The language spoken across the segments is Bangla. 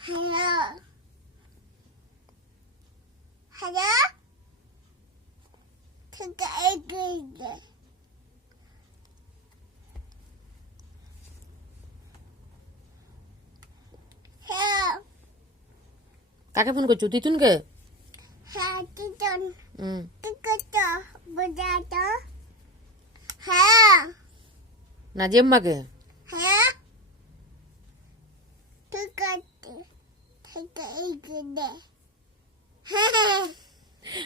হ্যালো হ্যালো ঠিক আছে হ্যালো কাকে ফোন করছো? তিতুনকে? হ্যাঁ তিতন হুম। ঠিক আছে বুঝাতো হ্যাঁ না জেম্মাকে? হ্যাঁ ঠিক আছে ঠিক আছে হ্যাঁ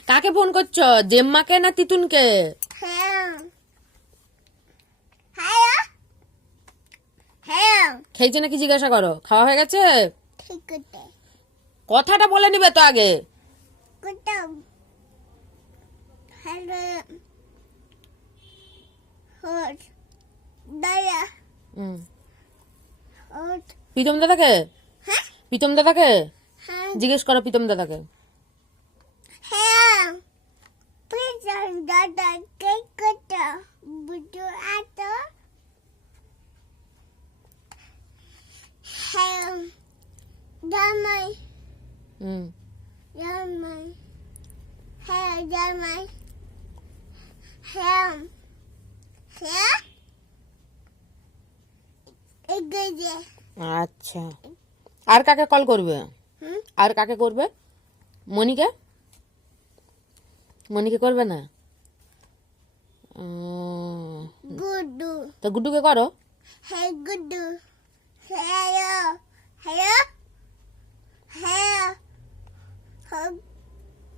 কাকে ফোন করছো? জেম্মাকে না তিতুনকে? হ্যাঁ হ্যালো হ্যাঁ খেয়েছে নাকি জিজ্ঞাসা করো। খাওয়া হয়ে গেছে? ঠিক আছে কথাটা বলে নিবে তো আগে। কোথাও হ্যালো হোট দাদা হুম। হোট প্রীতম দাদাকে? হ্যাঁ প্রীতম দাদাকে হ্যাঁ জিজ্ঞেস করো। প্রীতম দাদাকে। হ্যাঁ প্লিজ দাদা কে কোথাও বুঝো আতো হ্যাঁ জামাই হুম। জামাই হ্যাঁ জামাই হ্যাঁ হ্যাঁ এগিয়ে আচ্ছা, আর কাকে কল করবে? হুম আর কাকে করবে? মনিকে? মনিকে করবে না? গুডু তো গুড্ডুকে করো। হ্যাঁ গুডু হ্যালো হ্যালো হ্যাঁ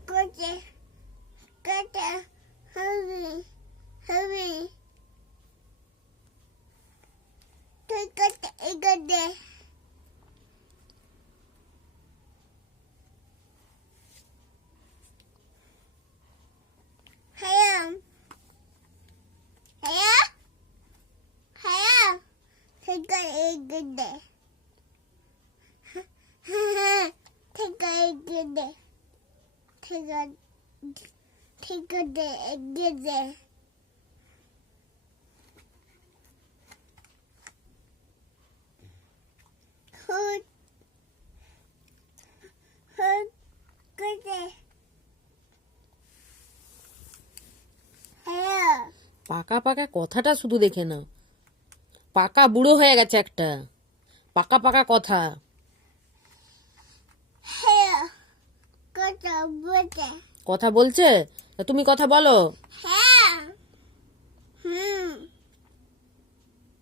কোচে কোচে হবি হবি ঠিক আছে এগিয়ে হ্যাঁ হ্যাঁ হ্যাঁ ঠিক আছে এগিয়ে ঠিক আছে এগিয়ে ঠিক আছে ঠিক আছে এগিয়ে হুট হুট কোচে হ্যাঁ পাকা পাকা কথাটা শুধু দেখে নাও। পাকা বুড়ো হয়ে গেছে একটা। পাকা পাকা কথা। হ্যাঁ কোথা বলতে কথা বলছে? তা তুমি কথা বলো। হ্যাঁ হুম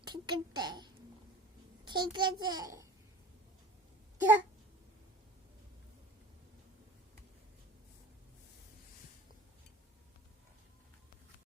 ঠিক আছে ঠিক আছে